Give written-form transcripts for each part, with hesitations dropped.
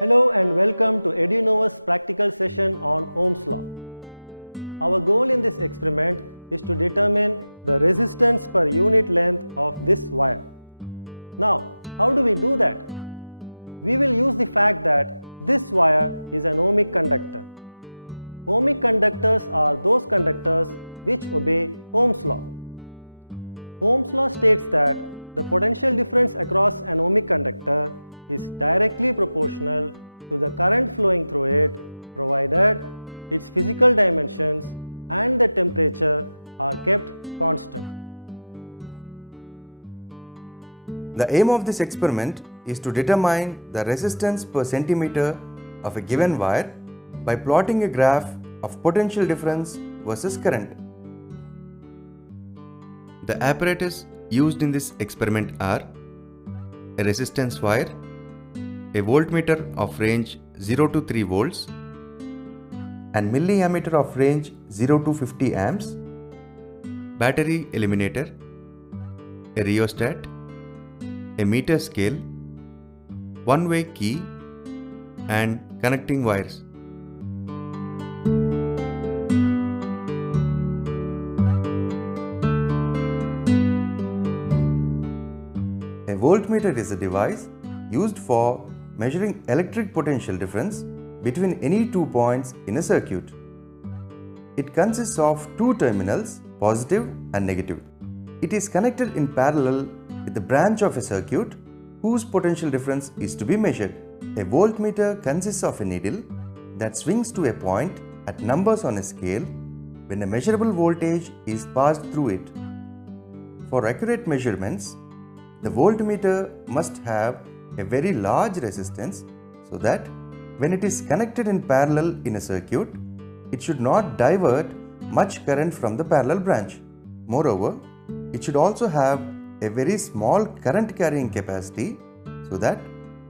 Hello and welcome to EduNova's practical session on Ohm's law. Our goal in this experiment is to determine the resistance per unit length of this wire. Now, how do we do that? We will use the fact that this wire is an ohmic conductor. Ohmic conductors are those conductors which obey Ohm's law. Ohm's law states that the potential difference across an ohmic conductor is directly proportional to the current flowing through it, provided its physical dimensions and the temperature are kept constant. The aim of this experiment is to determine the resistance per centimeter of a given wire by plotting a graph of potential difference versus current. The apparatus used in this experiment are a resistance wire, a voltmeter of range 0 to 3 volts, and milliammeter of range 0 to 50 amps, battery eliminator, a rheostat, a meter scale, one-way key, and connecting wires. A voltmeter is a device used for measuring electric potential difference between any two points in a circuit. It consists of two terminals, positive and negative. It is connected in parallel with the branch of a circuit whose potential difference is to be measured. A voltmeter consists of a needle that swings to a point at numbers on a scale when a measurable voltage is passed through it. For accurate measurements, the voltmeter must have a very large resistance so that when it is connected in parallel in a circuit, it should not divert much current from the parallel branch. Moreover, it should also have a very small current carrying capacity so that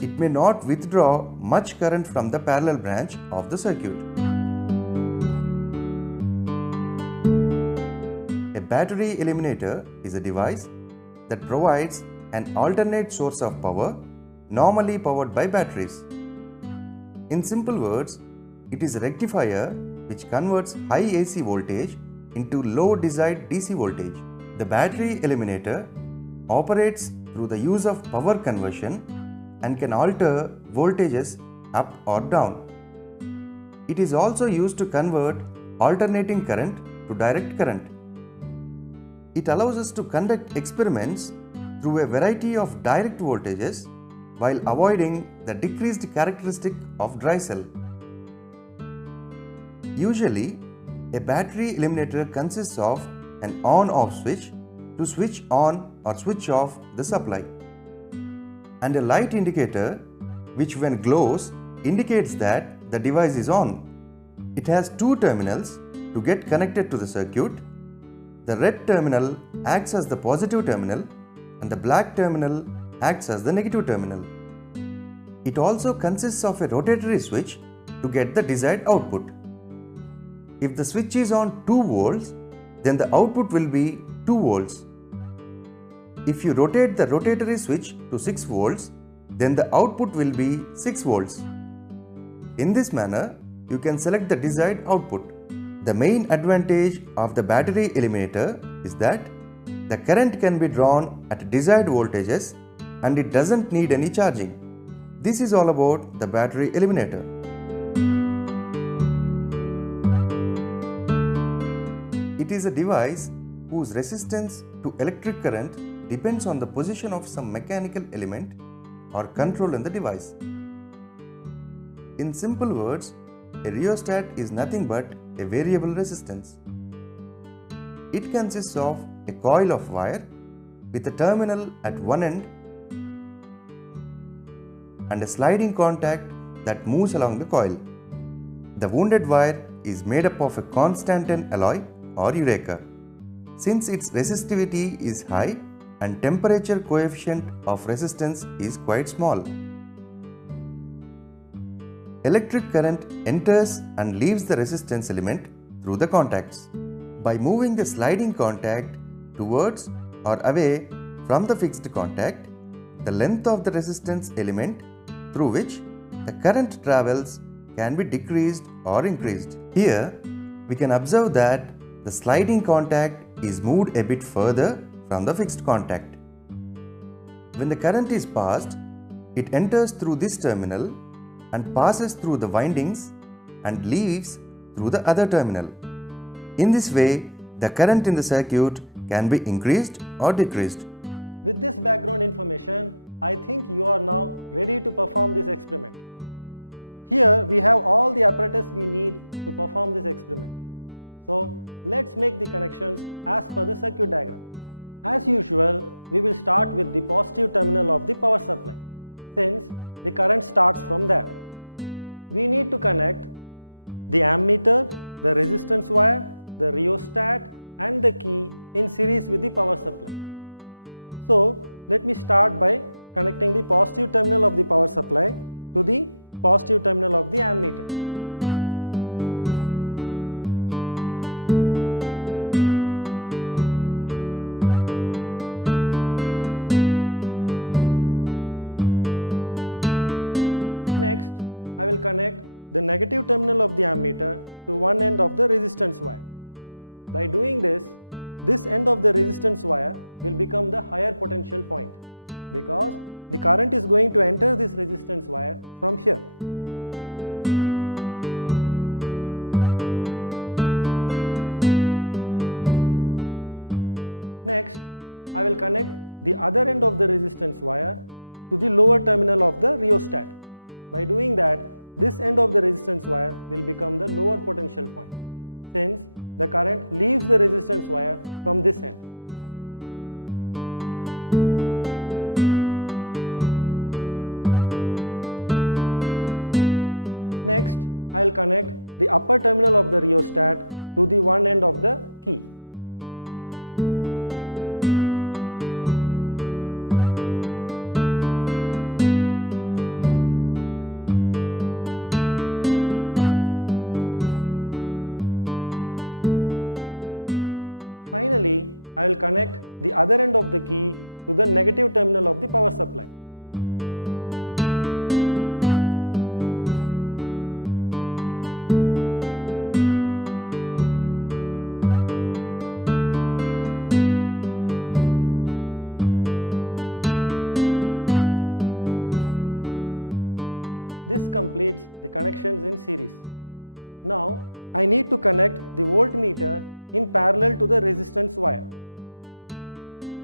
it may not withdraw much current from the parallel branch of the circuit. A battery eliminator is a device that provides an alternate source of power, normally powered by batteries. In simple words, it is a rectifier which converts high AC voltage into low desired DC voltage. The battery eliminator operates through the use of power conversion and can alter voltages up or down. It is also used to convert alternating current to direct current. It allows us to conduct experiments through a variety of direct voltages while avoiding the decreased characteristic of dry cell. Usually, a battery eliminator consists of an on-off switch to switch on or switch off the supply, and a light indicator which when glows indicates that the device is on. It has two terminals to get connected to the circuit. The red terminal acts as the positive terminal and the black terminal acts as the negative terminal. It also consists of a rotatory switch to get the desired output. If the switch is on 2 volts, then the output will be 2 volts. If you rotate the rotatory switch to 6 volts, then the output will be 6 volts. In this manner, you can select the desired output. The main advantage of the battery eliminator is that the current can be drawn at desired voltages and it doesn't need any charging. This is all about the battery eliminator. It is a device whose resistance to electric current depends on the position of some mechanical element or control in the device. In simple words, a rheostat is nothing but a variable resistance. It consists of a coil of wire with a terminal at one end and a sliding contact that moves along the coil. The wounded wire is made up of a constantan alloy or Eureka. Since its resistivity is high and temperature coefficient of resistance is quite small, electric current enters and leaves the resistance element through the contacts. By moving the sliding contact towards or away from the fixed contact, the length of the resistance element through which the current travels can be decreased or increased. Here, we can observe that the sliding contact is moved a bit further from the fixed contact. When the current is passed, it enters through this terminal and passes through the windings and leaves through the other terminal. In this way, the current in the circuit can be increased or decreased. With this background information, I think you are now ready to perform this experiment. Here we have all the apparatus we need to perform this experiment. So let's make the connections as per the circuit diagram. As usual, we will start with the positive terminal of the power supply, since the current starts from there. We need to connect the ammeter, the resistance wire, the rheostat and the key in series with the power supply. So let me start by connecting the positive terminal of the power supply to the positive terminal of the ammeter. Next, I will connect the negative terminal of the ammeter to one end of the resistance wire. By doing this, this end of the resistance wire will become the higher potential point, because the current is going to enter this resistance wire from here. Next, I will connect the other end of the resistance wire to the lower terminal of the rheostat. By doing that, this end of the resistance wire will become the lower potential point, since the current leaves the resistance wire from this end. Next, I will connect the upper terminal of the rheostat to the one end of the key. Finally, I will connect the other end of the key to the negative terminal of the power supply. This completes the connections in series. Now, I need to connect the voltmeter in parallel to the resistance wire.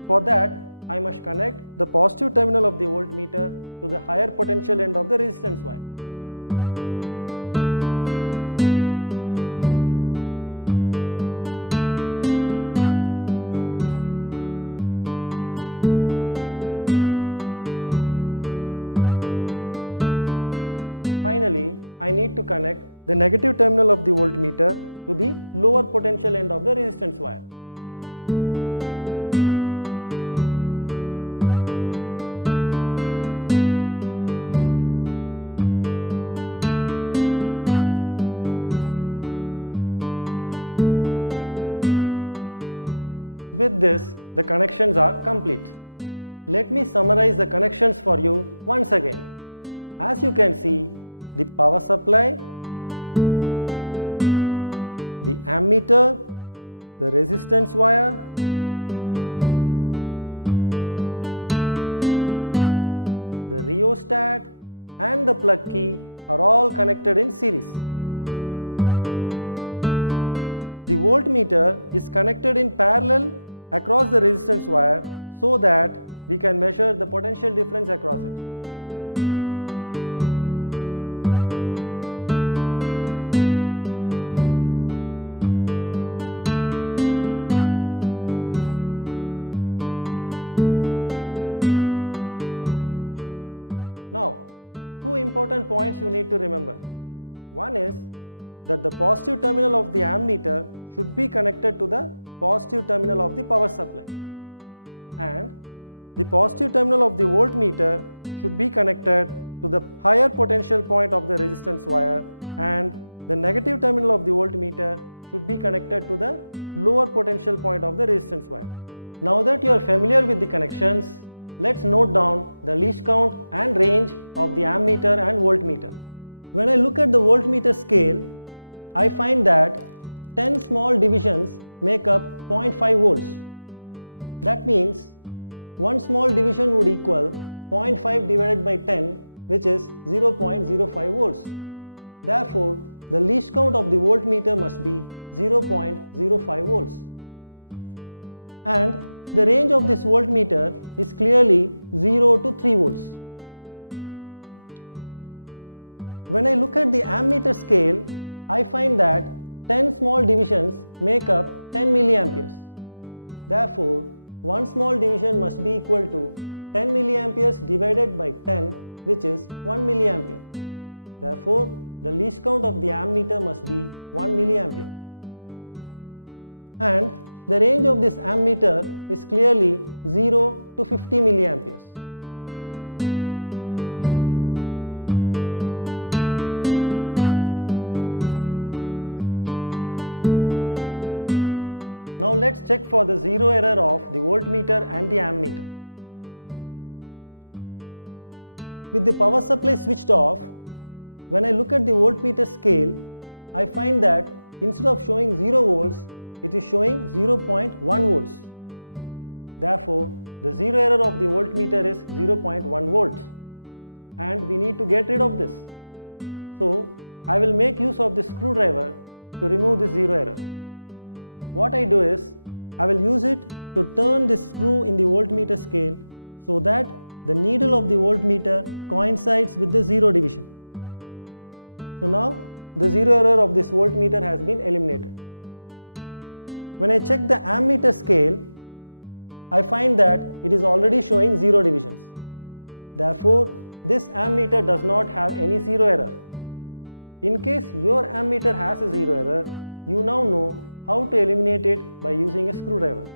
For that, I must connect the positive terminal of the voltmeter to the higher potential end of the resistance wire. Finally, I need to connect the negative terminal of the voltmeter to the lower potential end of the resistance wire. With this, the connections are complete. Let me summarize the connections for you once again. As you can see, the power supply, the ammeter, the resistance wire, the rheostat and the plug key are all connected in series. The voltmeter is connected in parallel across the resistance wire so that we can measure the potential difference across it. Now, two important points you need to remember. One is that the positive terminal of the ammeter should be connected to the positive terminal of the power supply, and the positive terminal of the voltmeter should be connected to the higher potential point of the resistance wire, and the negative terminal of the voltmeter should be connected to the lower potential point of the resistance wire. Now that you are familiar with the connections, let's note down the least count and range of the ammeter and voltmeter. When I look at the voltmeter scale, I find that 10 small divisions make up 0.5 volts. That means one small division would equal 0.5 divided by 10, which is 0.05 volts. Therefore, the least count of the voltmeter must be 0.05 volts. And the range of this voltmeter is clearly 0 to 3 volts. When I look at the ammeter scale, I find that 10 small divisions make up 10 milliamperes. Therefore, one small division must be equal to 10 milliamperes divided by 10, which is 1 milliampere. Therefore, the least count of the ammeter must be 1 milliampere. And the range of this ammeter is clearly 0 to 50 milliamperes. Now let's check for the zero error of the voltmeter and the ammeter. With the power supply switched off, when I look at the voltmeter scale, I find that instead of showing 0 volts, it is showing 0.1 volts. Therefore, the zero error of the voltmeter is 0.1 volts. And we need to get rid of this. So, I will make use of this screwdriver to remove this zero error. What I do is, I will use it to turn this screw in the voltmeter scale so that the needle of the voltmeter coincides with the zero division. So now, the zero error of this voltmeter has been eliminated. When I check the ammeter scale, I find that it is already showing zero divisions. Therefore, this ammeter does not have any zero error. In case your ammeter has a zero error, you now know how to eliminate it by using a screwdriver.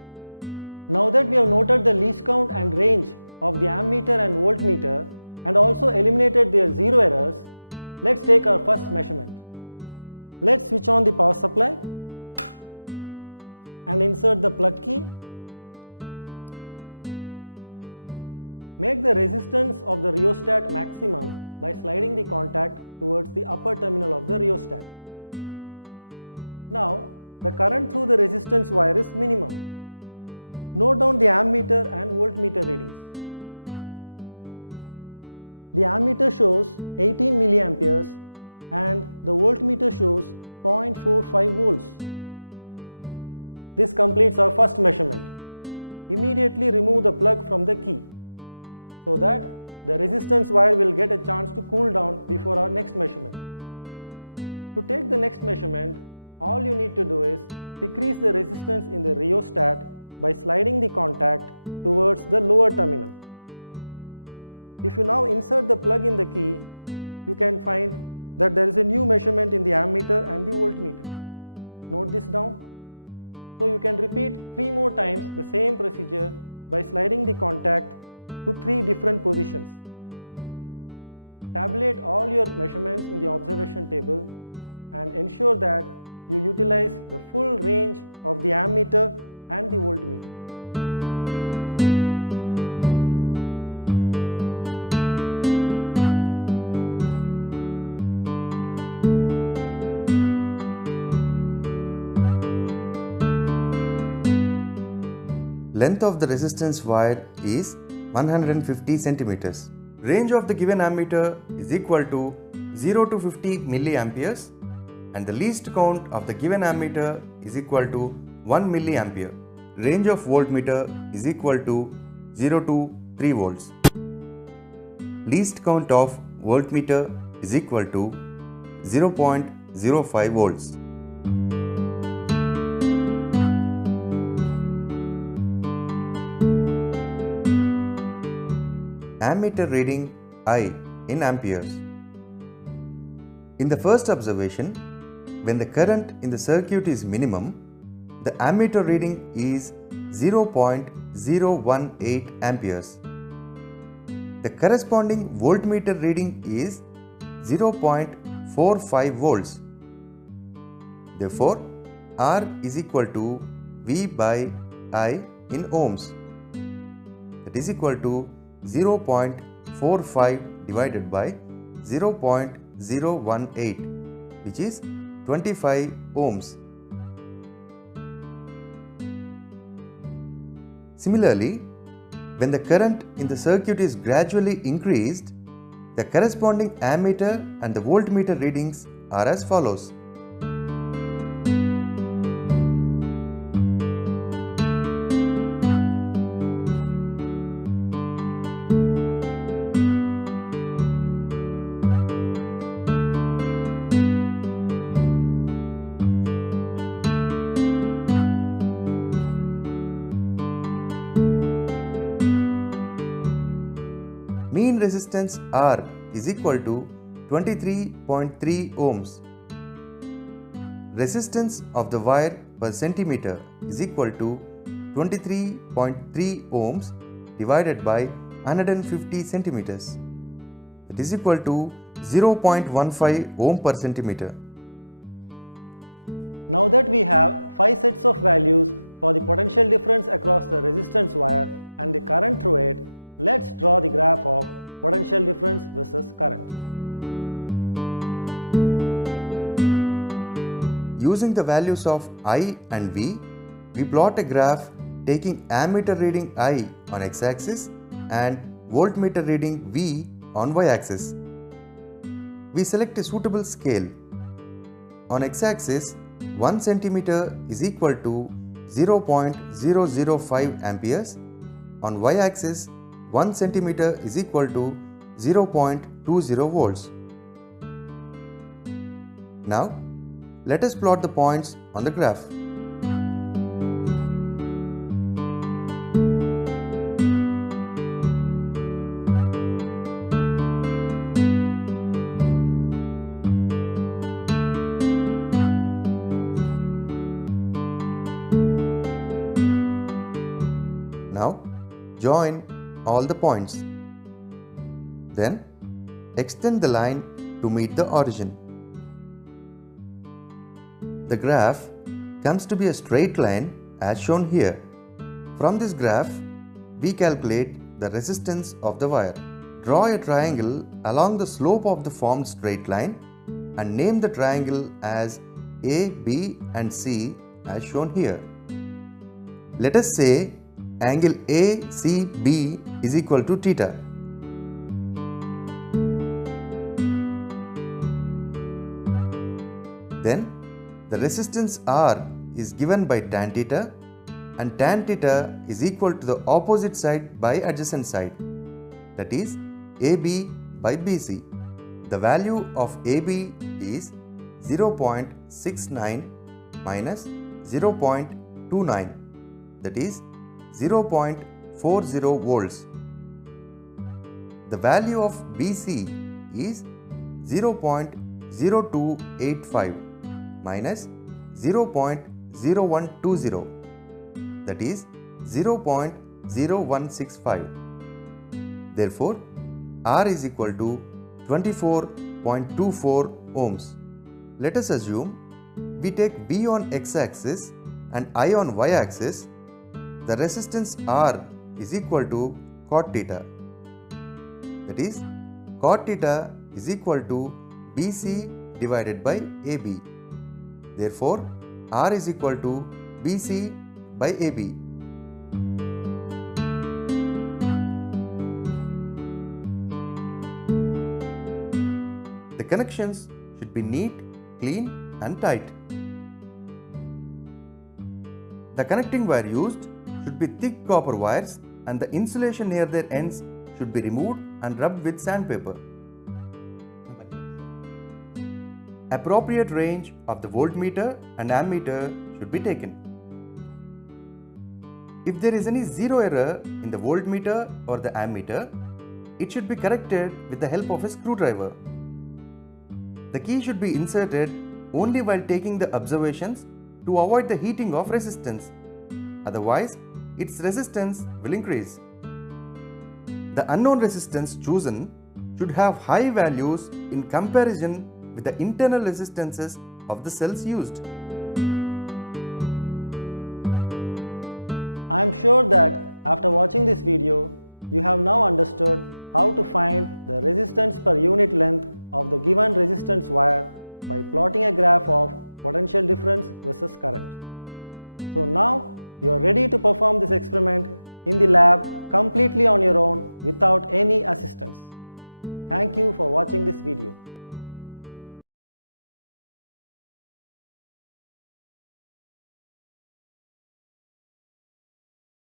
Now that we have noted the least count and range of the ammeter and voltmeter and also eliminated their zero errors, let's take our first measurement. Let's switch on the power supply and insert the plug key. Make the resistance of the rheostat maximum by sliding the contact towards the upper terminal of the rheostat. Now, the current through the resistance wire is minimum. Note down the ammeter and voltmeter readings. The ammeter shows 18 milliamperes and the voltmeter shows 0.45 volts. This completes our first measurement. Immediately remove the plug from the key so that the resistance wire will get a chance to cool down before our next measurement. To take the next measurement, all you need to do is decrease the resistance in the rheostat by sliding the contact towards the lower terminal. If you now insert the plug in the key, you can find that there is a new measurement in the ammeter and the voltmeter. Note this down. So you can repeat 3 more times the same procedure by sliding the contact to 3 different positions. Tabulate all your measurements in the observation table and ensure that you utilize the full range of the ammeter and the voltmeter. Length of the resistance wire is 150 centimeters. Range of the given ammeter is equal to 0 to 50 milliamperes and the least count of the given ammeter is equal to 1 milliampere. Range of voltmeter is equal to 0 to 3 volts. Least count of voltmeter is equal to 0.05 volts. Ammeter reading I in amperes. In the first observation, when the current in the circuit is minimum, the ammeter reading is 0.018 amperes. The corresponding voltmeter reading is 0.45 volts. Therefore, R is equal to V by I in ohms. that is equal to 0.45 divided by 0.018, which is 25 ohms. Similarly, when the current in the circuit is gradually increased, the corresponding ammeter and the voltmeter readings are as follows. Mean resistance R is equal to 23.3 ohms. Resistance of the wire per centimeter is equal to 23.3 ohms divided by 150 centimeters. That is equal to 0.15 ohm per centimeter. Now that we have 5 sets of values for the potential difference across the resistance wire and the current through it, let's draw the graph of potential difference versus current. Using the values of I and V, we plot a graph taking ammeter reading I on x-axis and voltmeter reading V on y-axis. We select a suitable scale. On x-axis, 1 centimeter is equal to 0.005 amperes. On y-axis, 1 centimeter is equal to 0.20 volts. Now, let us plot the points on the graph. Now, join all the points. Then, extend the line to meet the origin. The graph comes to be a straight line as shown here. From this graph, we calculate the resistance of the wire. Draw a triangle along the slope of the formed straight line and name the triangle as A, B and C as shown here. Let us say angle ACB is equal to theta. Then the resistance R is given by tan theta and tan theta is equal to the opposite side by adjacent side, that is AB by BC. The value of AB is 0.69 minus 0.29, that is 0.40 volts. The value of BC is 0.0285 minus 0.0120, that is 0.0165. Therefore, R is equal to 24.24 ohms. Let us assume we take V on x-axis and I on y-axis. The resistance R is equal to cot theta. That is, cot theta is equal to BC divided by AB. Therefore, R is equal to BC by AB. The connections should be neat, clean and tight. The connecting wire used should be thick copper wires and the insulation near their ends should be removed and rubbed with sandpaper. Appropriate range of the voltmeter and ammeter should be taken. If there is any zero error in the voltmeter or the ammeter, it should be corrected with the help of a screwdriver. The key should be inserted only while taking the observations to avoid the heating of resistance. Otherwise, its resistance will increase. The unknown resistance chosen should have high values in comparison with the internal resistances of the cells used. I am sure that after watching this video, You have now understood how to find the resistance per unit length of the given resistance wire by plotting a graph of potential difference versus current. So now you are ready to perform this experiment in the lab completely on your own without any assistance. Thank you for watching this video.